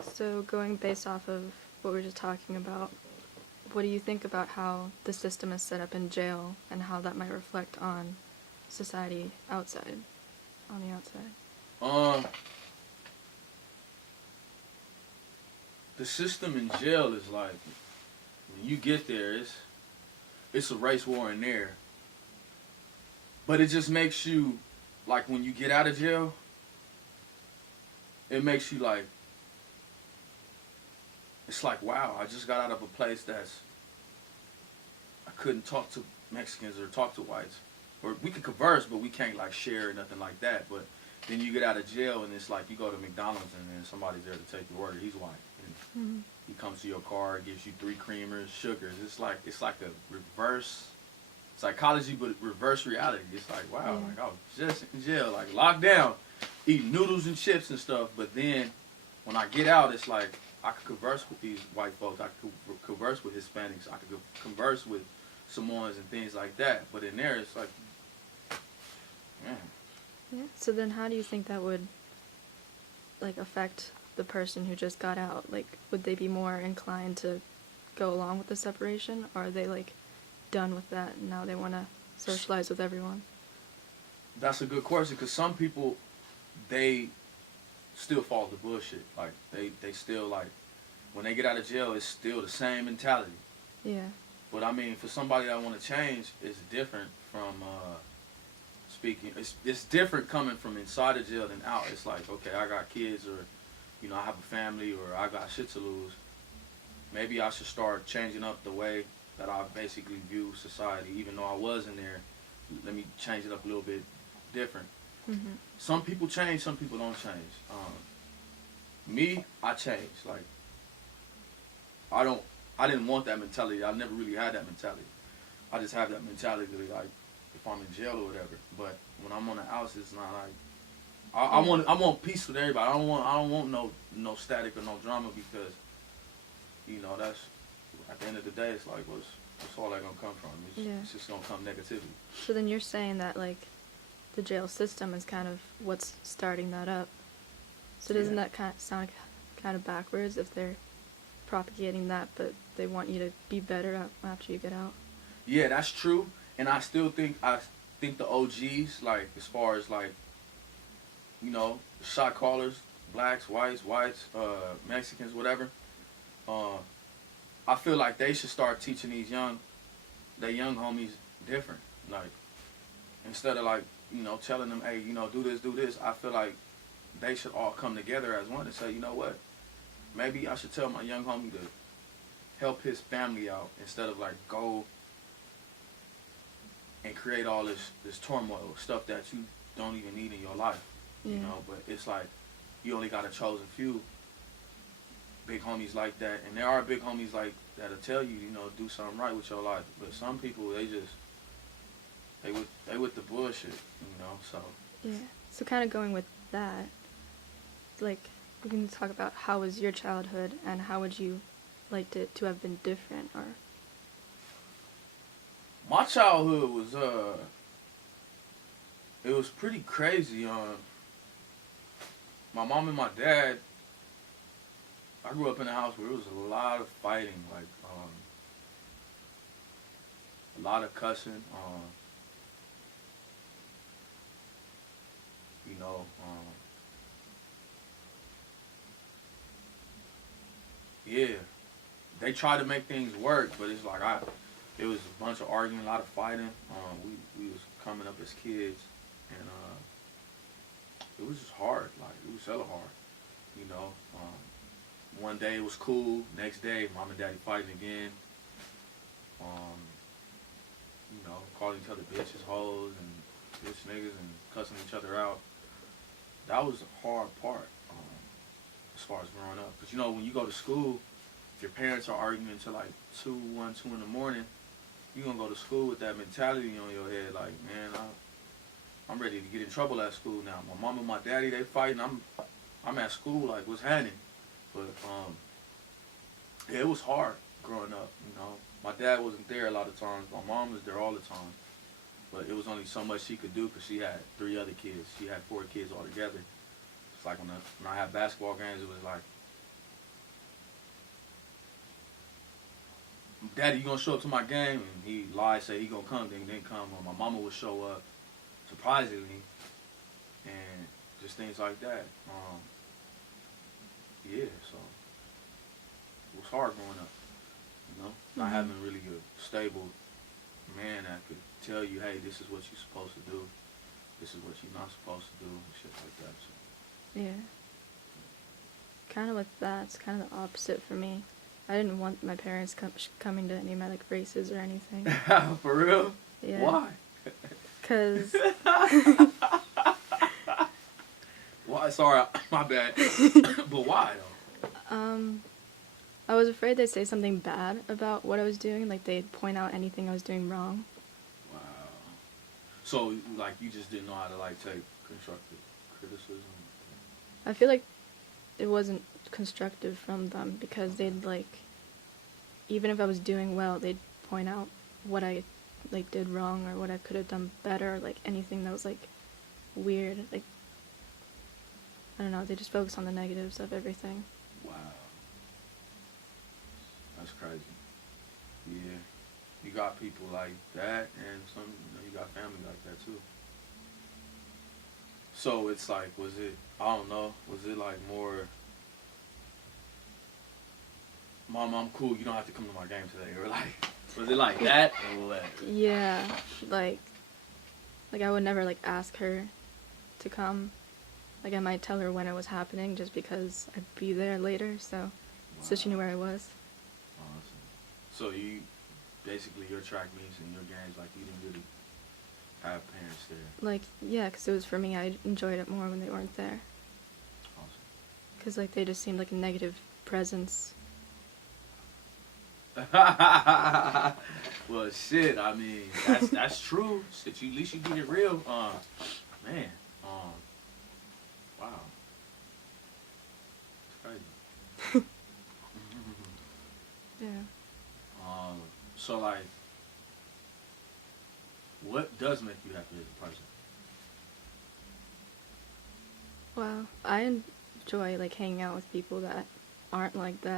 So going based off of what we were just talking about, what do you think about how the system is set up in jail and how that might reflect on society outside, on the outside? Um, the system in jail is like when you get there, it's a race war in there. But it just makes you like when you get out of jail, it makes you like it's like wow, I just got out of a place that's I couldn't talk to Mexicans or talk to whites. Or we could converse, but we can't like share or nothing like that. But then you get out of jail and it's like you go to McDonald's and then somebody's there to take your order. He's white. And Mm-hmm. he comes to your car, gives you 3 creamers, sugars. It's like a reverse psychology, but reverse reality. It's like wow, Yeah. like I was just in jail, like locked down, eating noodles and chips and stuff. But then when I get out, it's like I could converse with these white folks. I could converse with Hispanics. I could converse with Samoans and things like that. But in there, it's like, man, Yeah. So then how do you think that would like affect the person who just got out? Like would they be more inclined to go along with the separation, or are they like done with that and now they want to socialize with everyone? that's a good question because some people they still fall to bullshit. Like they still like when they get out of jail, it's still the same mentality. Yeah. But I mean, for somebody that want to change, it's different from speaking. It's different coming from inside the jail than out. It's like okay, I got kids or I have a family or I got shit to lose. Maybe I should start changing up the way that I basically view society. Even though I was in there, let me change it up a little bit different. Mm-hmm. Some people change, some people don't change. Me, I changed. Like I don't, I didn't want that mentality. I never really had that mentality. I just have that mentality like if I'm in jail or whatever. But when I'm on the outs, it's not like I want peace with everybody. I don't want no static or no drama because that's at the end of the day it's like what's all that gonna come from? Yeah. It's just gonna come negativity. So then you're saying that like the jail system is kind of what's starting that up. So doesn't Yeah. that kind of sound kind of backwards if they're propagating that, but they want you to be better after you get out? Yeah, that's true. And I think the OGs like as far as like shot callers, blacks, whites, Mexicans, whatever. Uh, I feel like they should start teaching their young homies different. Like instead of like telling them, hey, do this, do this. I feel like they should all come together as one and say, you know what? Maybe I should tell my young homie to help his family out instead of like go and create all this turmoil, stuff that you don't even need in your life. Yeah. But it's like you only got a chosen few big homies like that, and there are big homies like that'll tell you, do something right with your life. But some people they with the bullshit, So Yeah. So kind of going with that, like we can talk about how was your childhood and how would you liked it to have been different, or my childhood was it was pretty crazy. My mom and my dad. I grew up in a house where there was a lot of fighting, like a lot of cussing. You know, yeah, they try to make things work, but it's like it was a bunch of arguing, a lot of fighting. We was coming up as kids, and it was just hard. Like it was hella hard. You know, one day it was cool. Next day, mom and daddy fighting again. Um, calling each other bitches, hoes, and bitch niggas, and cussing each other out. That was the hard part as far as growing up. Because when you go to school, if your parents are arguing until like 2 in the morning, you're going to go to school with that mentality on your head. Like, man, I'm ready to get in trouble at school now. My mom and my daddy, they fighting. I'm at school, like, what's happening? But, yeah, it was hard growing up, My dad wasn't there a lot of times. My mom was there all the time. But it was only so much she could do because she had 3 other kids. She had 4 kids altogether. It's like when I had basketball games, it was like Daddy, you gonna show up to my game? And he lied, say he gonna come, then didn't come. Or my mama would show up, surprisingly, and just things like that. Yeah, so it was hard growing up, you know, not having really a stable man that could tell you, hey, this is what you're supposed to do, this is what you're not supposed to do, and shit like that. So. Yeah. Kind of like that. It's kind of the opposite for me. I didn't want my parents coming to any of my like races or anything. For real? Yeah. Why? Cause why? Sorry, my bad. But why though? I was afraid they'd say something bad about what I was doing. Like they'd point out anything I was doing wrong. Wow. So like you just didn't know how to like take constructive criticism. I feel like it wasn't constructive from them because they'd like, even if I was doing well, they'd point out what I like did wrong or what I could have done better, like anything that was like weird. Like I don't know, they just focus on the negatives of everything. Wow. That's crazy. Yeah. You got people like that, and some, you got family like that too. So it's like, was it, I don't know, was it like more, Mom, I'm cool, you don't have to come to my game today, or like, was it like that, or what? Yeah, like I would never like ask her to come. Like I might tell her when it was happening just because I'd be there later, so she knew where I was. Awesome. So you, basically your track meets and your games, like you didn't really have parents there. Like, yeah, because it was for me, I enjoyed it more when they weren't there. Awesome. Because like they just seemed like a negative presence. Well, shit, I mean, that's true. Shit, at least you get it real. Man, wow. It's crazy. Yeah. So like, what does make you happy as a person? Well, I enjoy like hanging out with people that aren't like that.